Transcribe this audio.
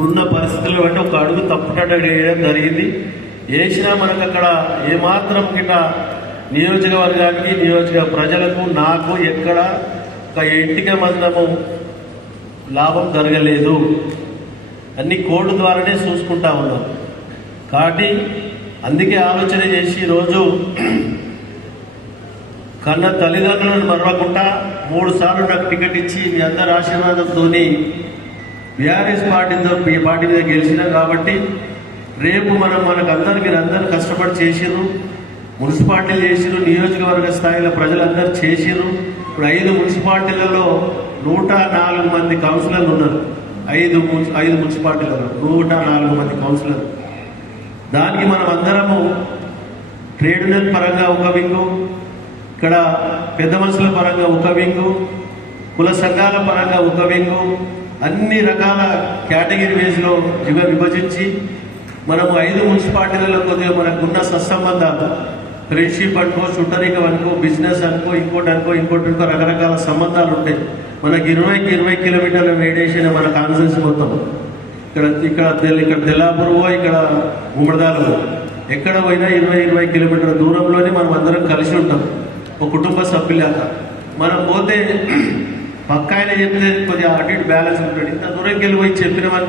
ఇప్పుడున్న పరిస్థితుల్లో బట్టి ఒక అడుగు తప్పుటట్టు వేయడం జరిగింది. వేసినా మనకు అక్కడ ఏమాత్రం గిట్ట నియోజకవర్గానికి నియోజక ప్రజలకు నాకు ఎక్కడ ఒక ఇంటికి మందము లాభం జరగలేదు. అన్ని కోడ్ ద్వారానే చూసుకుంటా ఉన్నాం. కాబట్టి అందుకే ఆలోచన చేసి ఈరోజు కన్న తల్లిదండ్రులను మరవకుండా 3 సార్లు నాకు టికెట్ ఇచ్చి మీ అందరి ఆశీర్వాదంతో బీఆర్ఎస్ పార్టీ మీద గెలిచినా. కాబట్టి రేపు మనకందరూ మీరందరూ కష్టపడి చేసిర్రు, మున్సిపాలిటీలు చేసిర్రు, నియోజకవర్గ స్థాయిలో ప్రజలందరూ చేసిర్రు. ఇప్పుడు 5 మున్సిపాలిటీలలో 104 మంది కౌన్సిలర్లు ఉన్నారు. 5 మున్సిపాలిటీలలో 104 మంది కౌన్సిలర్. దానికి మనం అందరము ట్రేడ్ యూనియన్ పరంగా ఒక వింగు, ఇక్కడ పెద్ద మనుషుల పరంగా ఒక వింగు, కుల సంఘాల పరంగా ఒక వింగు, అన్ని రకాల కేటగిరీ వేస్లో విభజించి మనము 5 మున్సిపాలిటీలలో కొద్దిగా మనకున్న సత్సంబంధాలు, ఫ్రెండ్షిప్ అనుకో, చుట్టరికం అనుకో, బిజినెస్ అనుకో, ఇంకోటి రకరకాల సంబంధాలు ఉంటాయి. మనకి 20 కిలోమీటర్ల రేడియేషన్ మన కాన్ఫరెన్స్ మొత్తం. ఇక్కడ తెల్లాపూర్, ఇక్కడ ఉమ్మడిదాలు, ఎక్కడ పోయినా 20 కిలోమీటర్ల దూరంలోనే మనం అందరం కలిసి ఉంటాం, ఒక కుటుంబ సభ్యులాగా. మనం పోతే పక్క ఆయన చెప్తే కొద్దిగా అటు ఇటు బ్యాలెన్స్ ఉంటాడు. ఇంత దూరంకి వెళ్ళిపోయి చెప్పిన మనకు